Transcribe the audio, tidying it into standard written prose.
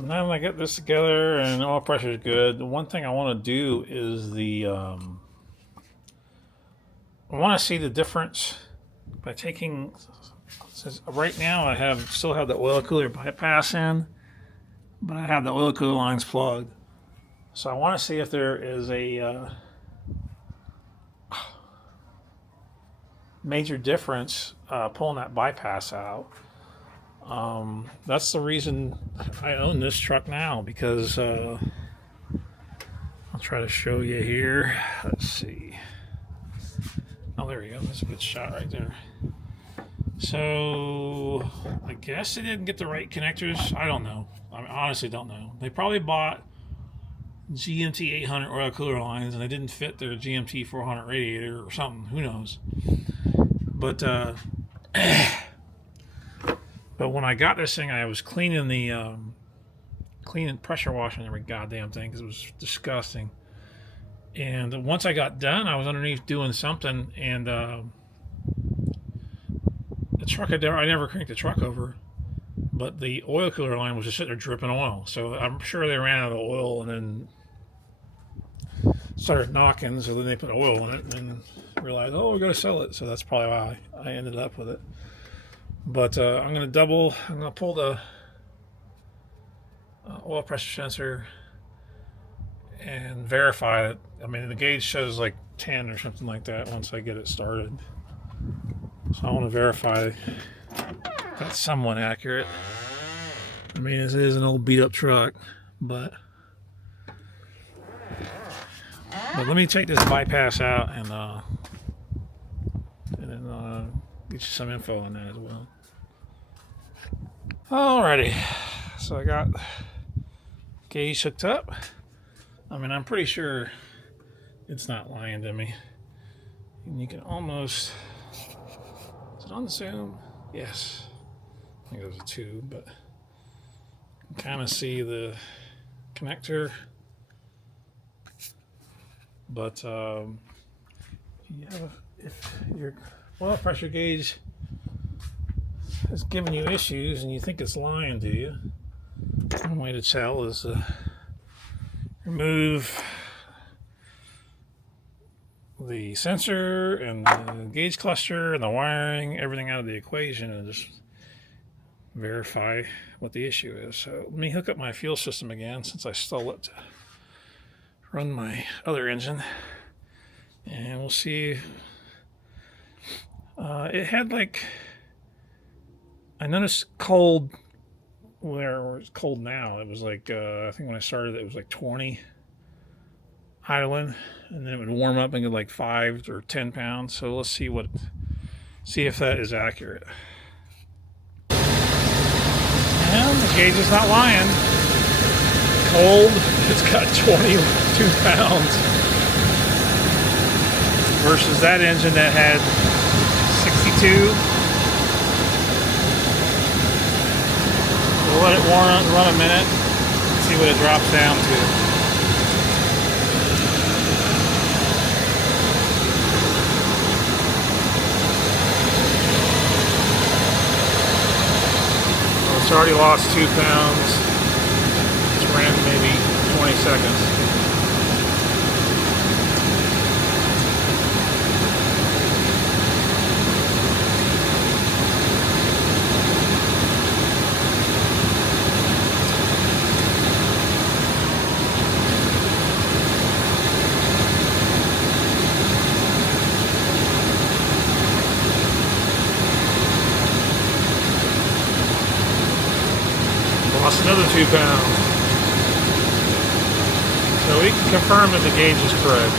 So now that I get this together and oil pressure is good, the one thing I want to do is I want to see the difference by taking. Since right now I still have the oil cooler bypass in, but I have the oil cooler lines plugged. So I want to see if there is a major difference pulling that bypass out. That's the reason I own this truck now, because I'll try to show you here. Let's see. Oh, there we go. That's a good shot right there. So I guess they didn't get the right connectors. I don't know. I honestly don't know. They probably bought GMT 800 oil cooler lines and they didn't fit their GMT400 radiator or something. Who knows? But but when I got this thing, I was cleaning pressure washing every goddamn thing because it was disgusting. And once I got done, I was underneath doing something, and the truck, I never cranked the truck over, but the oil cooler line was just sitting there dripping oil. So I'm sure they ran out of oil and then started knocking, so then they put oil in it and then realized, oh, we're going to sell it. So that's probably why I ended up with it. But I'm going to pull the oil pressure sensor and verify it. I mean, the gauge shows like 10 or something like that once I get it started. So I want to verify that's somewhat accurate. I mean, this is an old beat up truck, but let me take this bypass out and then get you some info on that as well. Alrighty, so I got gauge hooked up. I mean, I'm pretty sure it's not lying to me. And you can almost, is it on the zoom? Yes. I think it was a tube, but you can kind of see the connector. But if your oil pressure gauge is giving you issues and you think it's lying to you, one way to tell is remove the sensor and the gauge cluster and the wiring, everything out of the equation, and just verify what the issue is. So let me hook up my fuel system again, since I stole it to run my other engine, and we'll see. It had like, I noticed cold where it's cold now. It was like I think when I started it was like 20 idling, and then it would warm up and get like 5 or 10 pounds. So let's see if that is accurate. And the gauge is not lying. Cold, it's got 22 pounds versus that engine that had 62. We'll let it run a minute, see what it drops down to. Well, it's already lost 2 pounds. It's ran maybe 20 seconds. Lost another 2 pounds. So we can confirm that the gauge is correct.